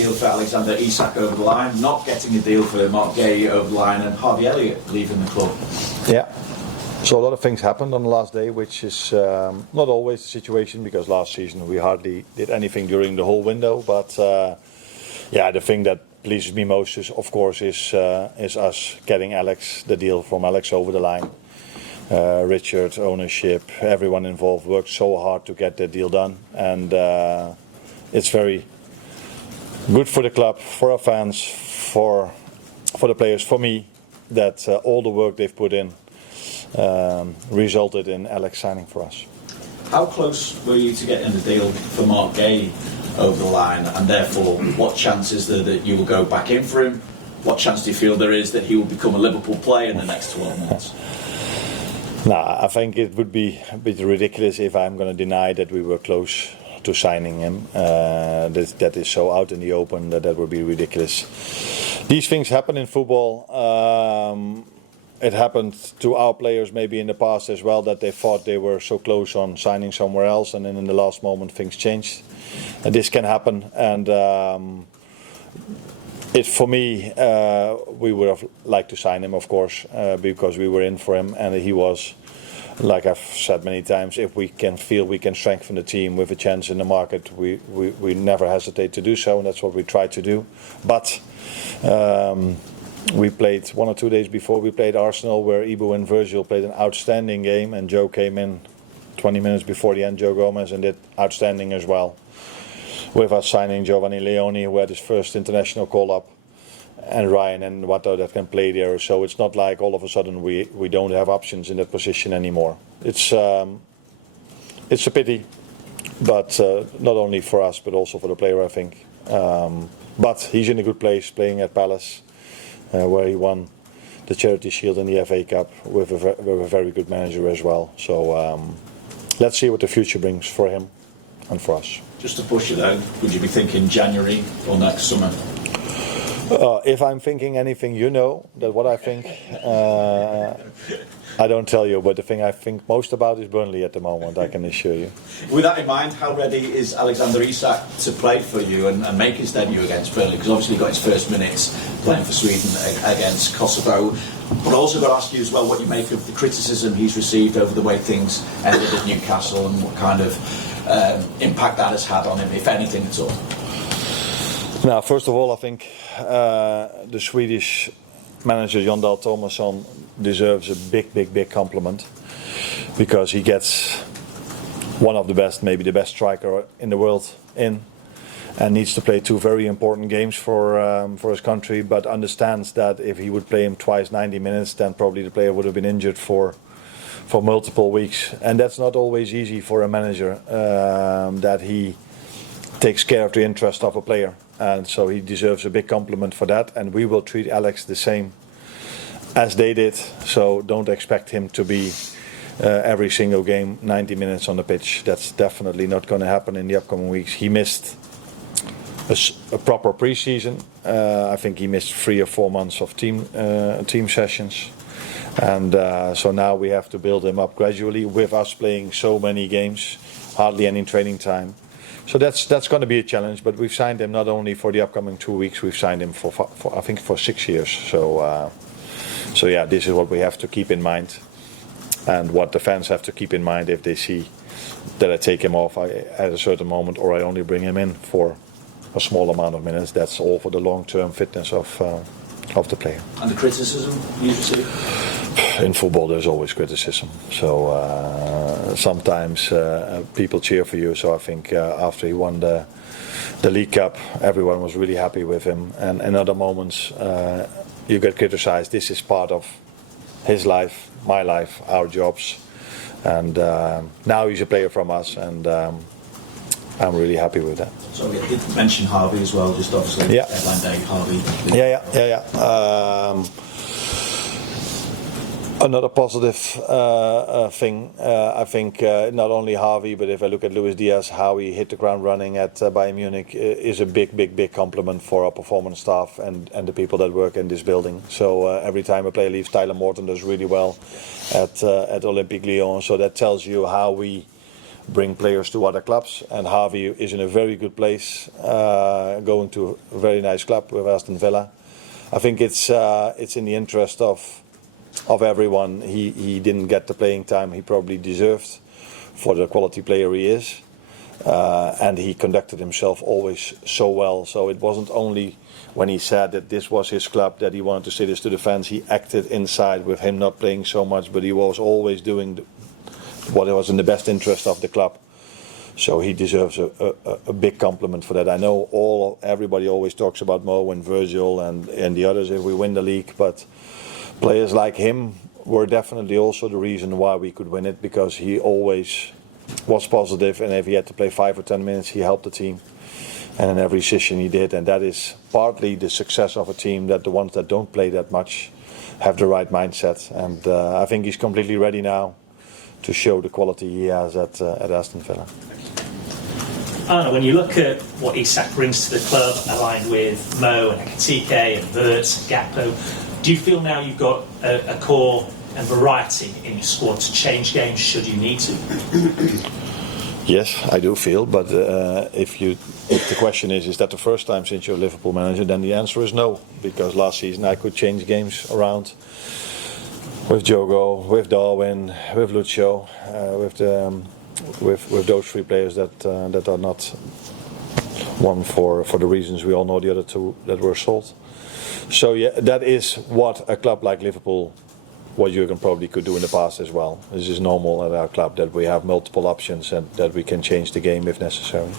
deal for Alexander Isak over the line, not getting a deal for Mark Gay over the line, and Harvey Elliott leaving the club. Yeah. So a lot of things happened on the last day, which is not always the situation, because last season we hardly did anything during the whole window. But the thing that pleases me most is, of course, is us getting the deal from Alex over the line. Richard, ownership, everyone involved worked so hard to get that deal done, and it's very good for the club, for our fans, for the players, for me, that all the work they've put in resulted in Alex signing for us. How close were you to getting the deal for Mark Gay over the line, and therefore what chance is there that you will go back in for him? What chance do you feel there is that he will become a Liverpool player in the next 12 months? I think it would be a bit ridiculous if I'm going to deny that we were close to signing him. That is so out in the open that would be ridiculous. These things happen in football. It happened to our players maybe in the past as well, that they thought they were so close on signing somewhere else, and then in the last moment things changed. And this can happen, and for me, we would have liked to sign him, of course, because we were in for him, and he was, like I've said many times, if we can feel we can strengthen the team with a chance in the market, we never hesitate to do so, and that's what we try to do. But we played 1 or 2 days before we played Arsenal, where Ibu and Virgil played an outstanding game, and Joe came in 20 minutes before the end, Joe Gomez, and did outstanding as well. With us signing Giovanni Leoni, who had his first international call-up, and Ryan and Watto that can play there. So it's not like all of a sudden we don't have options in that position anymore. It's a pity, but not only for us, but also for the player, I think. But he's in a good place, playing at Palace, where he won the Charity Shield and the FA Cup with a very good manager as well. So let's see what the future brings for him and for us. Just to push it out, would you be thinking January or next summer? If I'm thinking anything, you know that what I think. I don't tell you, but the thing I think most about is Burnley at the moment, I can assure you. With that in mind, how ready is Alexander Isak to play for you and make his debut against Burnley? Because obviously he got his first minutes playing for Sweden against Kosovo. But I also got to ask you as well what you make of the criticism he's received over the way things ended at Newcastle, and what kind of impact that has had on him, if anything at all. Now, first of all, I think the Swedish manager Jon Dahl Tomasson deserves a big compliment, because he gets one of the best, maybe the best striker in the world in, and needs to play 2 very important games for his country, but understands that if he would play him twice 90 minutes, then probably the player would have been injured for multiple weeks, and that's not always easy for a manager, that he takes care of the interest of a player. And so he deserves a big compliment for that, and we will treat Alex the same as they did. So don't expect him to be every single game 90 minutes on the pitch. That's definitely not going to happen in the upcoming weeks. He missed a proper pre-season. I think he missed 3 or 4 months of team sessions, and so now we have to build him up gradually, with us playing so many games, hardly any training time. So that's going to be a challenge, but we've signed him not only for the upcoming 2 weeks, we've signed him for I think for 6 years. So yeah, this is what we have to keep in mind, and what the fans have to keep in mind if they see that I take him off at a certain moment, or I only bring him in for a small amount of minutes. That's all for the long-term fitness of the player. And the criticism you receive? In football, there's always criticism. So sometimes people cheer for you. So I think after he won the League Cup, everyone was really happy with him. And in other moments, you get criticized. This is part of his life, my life, our jobs. And now he's a player from us, and I'm really happy with that. So you did mention Harvey as well, just obviously. Yeah. Deadline day, Harvey. Yeah. Another positive thing, I think, not only Harvey, but if I look at Luis Diaz, how he hit the ground running at Bayern Munich is a big compliment for our performance staff and the people that work in this building. So every time a player leaves, Tyler Morton does really well at Olympique Lyon. So that tells you how we bring players to other clubs, and Harvey is in a very good place, going to a very nice club with Aston Villa. I think it's in the interest of everyone. He didn't get the playing time he probably deserved for the quality player he is, and he conducted himself always so well. So it wasn't only when he said that this was his club that he wanted to say this to the fans. He acted inside with him not playing so much, but he was always doing what was in the best interest of the club. So he deserves a big compliment for that. I know everybody always talks about Mo and Virgil and the others if we win the league, but players like him were definitely also the reason why we could win it, because he always was positive, and if he had to play 5 or 10 minutes, he helped the team. And in every session he did, and that is partly the success of a team, that the ones that don't play that much have the right mindset. And I think he's completely ready now to show the quality he has at Aston Villa. Arne, when you look at what Isak brings to the club, aligned with Mo and Ekitike and Wirtz and Gakpo, do you feel now you've got a core and variety in your squad to change games should you need to? Yes, I do feel, but if the question is that the first time since you're a Liverpool manager, then the answer is no, because last season I could change games around with Diogo, with Darwin, with Lucio, with those 3 players that are not one for the reasons we all know, the other 2 that were sold. So yeah, that is what a club like Liverpool, what Jurgen probably could do in the past as well. This is normal at our club, that we have multiple options and that we can change the game if necessary.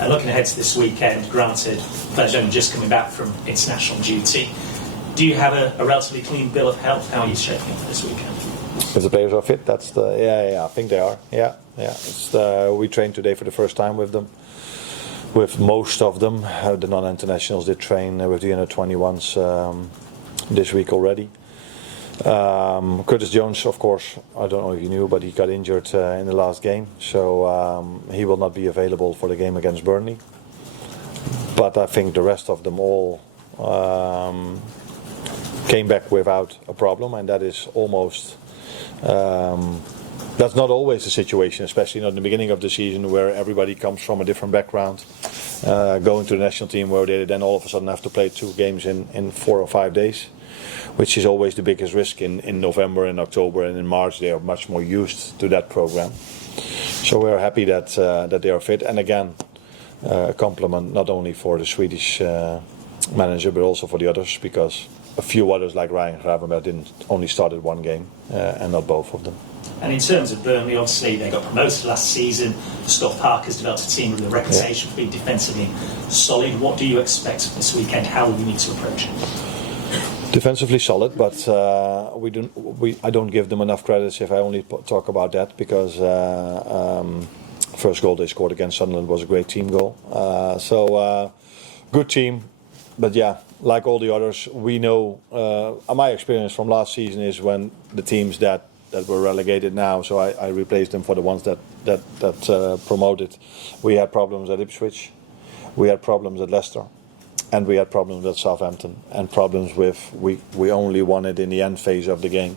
Looking ahead to this weekend, granted, players only just coming back from international duty, do you have a relatively clean bill of health? How are you shaping up this weekend? If the players are fit, that's I think they are. Yeah. It's we trained today for the first time with them. With most of them, the non-internationals did train with the under-21s this week already. Curtis Jones, of course, I don't know if you knew, but he got injured in the last game, so he will not be available for the game against Burnley. But I think the rest of them all came back without a problem, and that is almost that's not always the situation, especially not in the beginning of the season where everybody comes from a different background, going to the national team where they then all of a sudden have to play 2 games in 4 or 5 days, which is always the biggest risk in November and October, and in March they are much more used to that program. So we are happy that they are fit, and again a compliment not only for the Swedish manager but also for the others, because a few others like Ryan Gravenberg didn't only started 1 game and not both of them. And in terms of Burnley, obviously they got promoted last season. Scott Parker's developed a team with a reputation for being defensively solid. What do you expect this weekend? How will we need to approach it? Defensively solid, but I don't give them enough credits if I only talk about that, because first goal they scored against Sunderland was a great team goal. Good team, but yeah, like all the others, we know. My experience from last season is when the teams that were relegated now, so I replaced them for the ones that promoted. We had problems at Ipswich, we had problems at Leicester, and we had problems at Southampton, and problems with we only won it in the end phase of the game,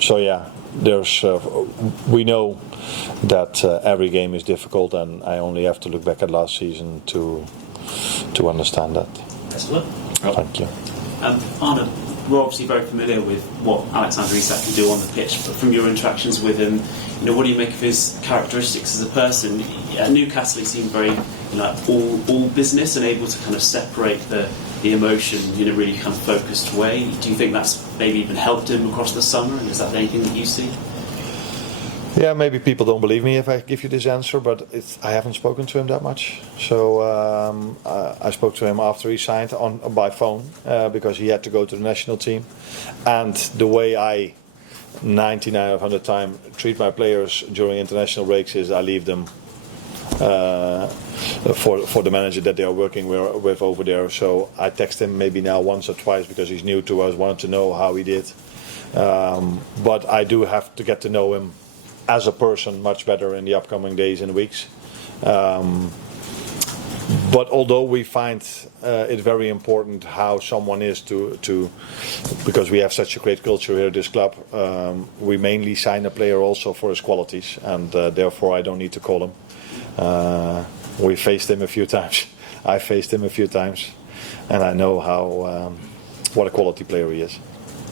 so yeah, there's we know that every game is difficult, and I only have to look back at last season to understand that. Best of luck. Thank you. Arne, we're obviously very familiar with what Alexander Isak can do on the pitch, but from your interactions with him, what do you make of his characteristics as a person? At Newcastle, he seemed very all business and able to kind of separate the emotion in a really kind of focused way. Do you think that's maybe even helped him across the summer, and is that anything that you see? Yeah, maybe people don't believe me if I give you this answer, but I haven't spoken to him that much. So I spoke to him after he signed by phone because he had to go to the national team. And the way I 99 out of 100 times treat my players during international breaks is I leave them for the manager that they are working with over there. So I text him maybe now once or twice because he's new to us, wanted to know how he did. But I do have to get to know him as a person much better in the upcoming days and weeks. But although we find it very important how someone is to because we have such a great culture here at this club, we mainly sign a player also for his qualities, and therefore I don't need to call him. We faced him a few times. I faced him a few times, and I know what a quality player he is.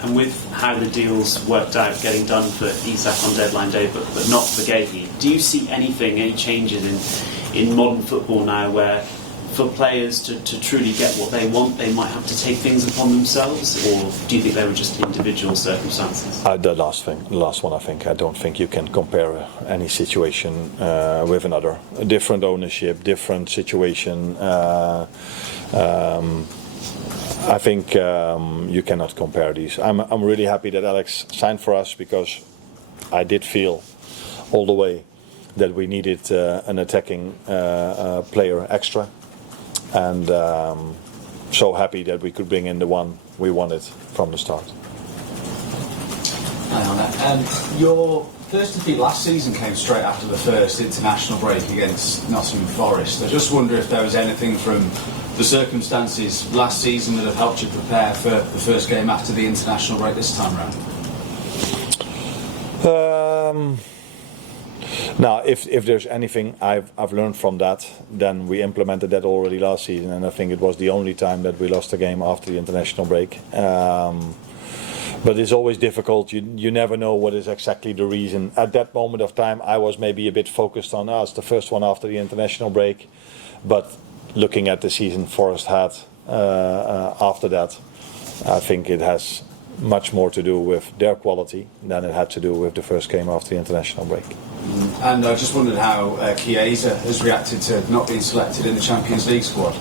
And with how the deals worked out, getting done for Isak on deadline day, but not for Gahey, do you see any changes in modern football now where for players to truly get what they want, they might have to take things upon themselves, or do you think they were just individual circumstances? The last one, I think. I don't think you can compare any situation with another. A different ownership, different situation. I think you cannot compare these. I'm really happy that Alex signed for us, because I did feel all the way that we needed an attacking player extra, and so happy that we could bring in the one we wanted from the start. Your first defeat last season came straight after the first international break against Nottingham Forest. I just wonder if there was anything from the circumstances last season that have helped you prepare for the first game after the international break this time round? Now, if there's anything I've learned from that, then we implemented that already last season, and I think it was the only time that we lost a game after the international break. But it's always difficult. You never know what is exactly the reason. At that moment of time, I was maybe a bit focused on us, the first one after the international break. But looking at the season Forest had after that, I think it has much more to do with their quality than it had to do with the first game after the international break. And I just wondered how Chiesa has reacted to not being selected in the Champions League squad.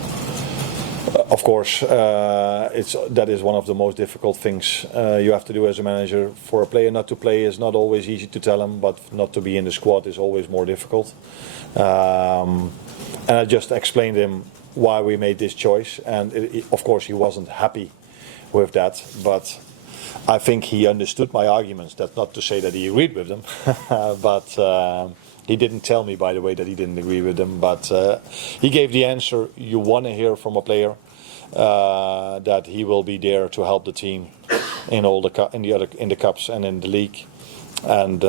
Of course, that is one of the most difficult things you have to do as a manager. For a player not to play is not always easy to tell him, but not to be in the squad is always more difficult. And I just explained him why we made this choice, and of course he wasn't happy with that, but I think he understood my arguments. That's not to say that he agreed with them, but he didn't tell me, by the way, that he didn't agree with them. But he gave the answer you want to hear from a player, that he will be there to help the team in all in the cups and in the league, and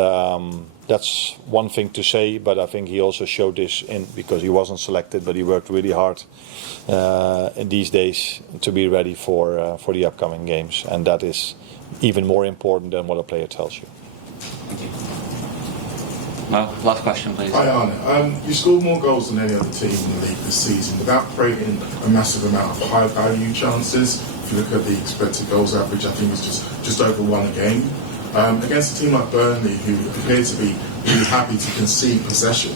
that's one thing to say. But I think he also showed this because he wasn't selected, but he worked really hard in these days to be ready for the upcoming games, and that is even more important than what a player tells you. Thank you. Well, last question, please. Hi, Arne. You scored more goals than any other team in the league this season without creating a massive amount of high-value chances. If you look at the expected goals average, I think it's just over one a game. Against a team like Burnley, who appear to be really happy to concede possession,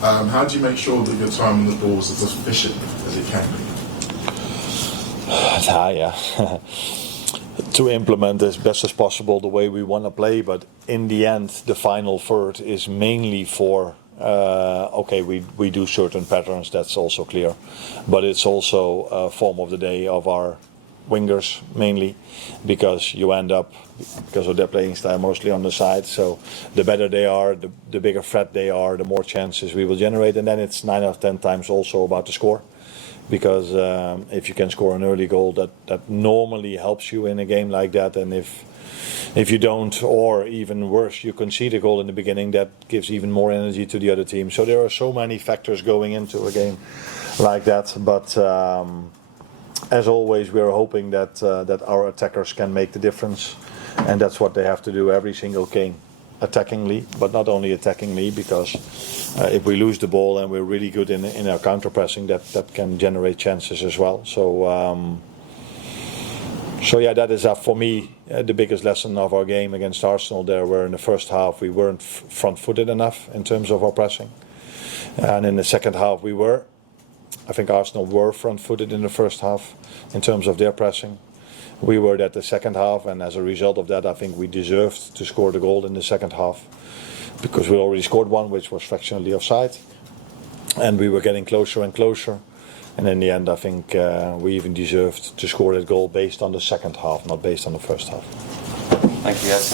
how do you make sure that your time on the ball is as efficient as it can be? To implement as best as possible the way we want to play, but in the end the final third is mainly for we do certain patterns, that's also clear, but it's also a form of the day of our wingers mainly, because you end up, because of their playing style, mostly on the side. So the better they are, the bigger threat they are, the more chances we will generate, and then it's 9 out of 10 times also about the score. Because if you can score an early goal, that normally helps you in a game like that, and if you don't, or even worse, you concede a goal in the beginning, that gives even more energy to the other team. So there are so many factors going into a game like that. But as always, we are hoping that our attackers can make the difference, and that's what they have to do every single game, attackingly, but not only attackingly, because if we lose the ball and we're really good in our counter-pressing, that can generate chances as well. So that is for me the biggest lesson of our game against Arsenal there, where in the first half we weren't front-footed enough in terms of our pressing, and in the second half we were. I think Arsenal were front-footed in the first half in terms of their pressing. We were at the second half, and as a result of that, I think we deserved to score the goal in the second half, because we already scored one, which was fractionally offside, and we were getting closer and closer. And in the end, I think we even deserved to score that goal based on the second half, not based on the first half. Thank you, guys.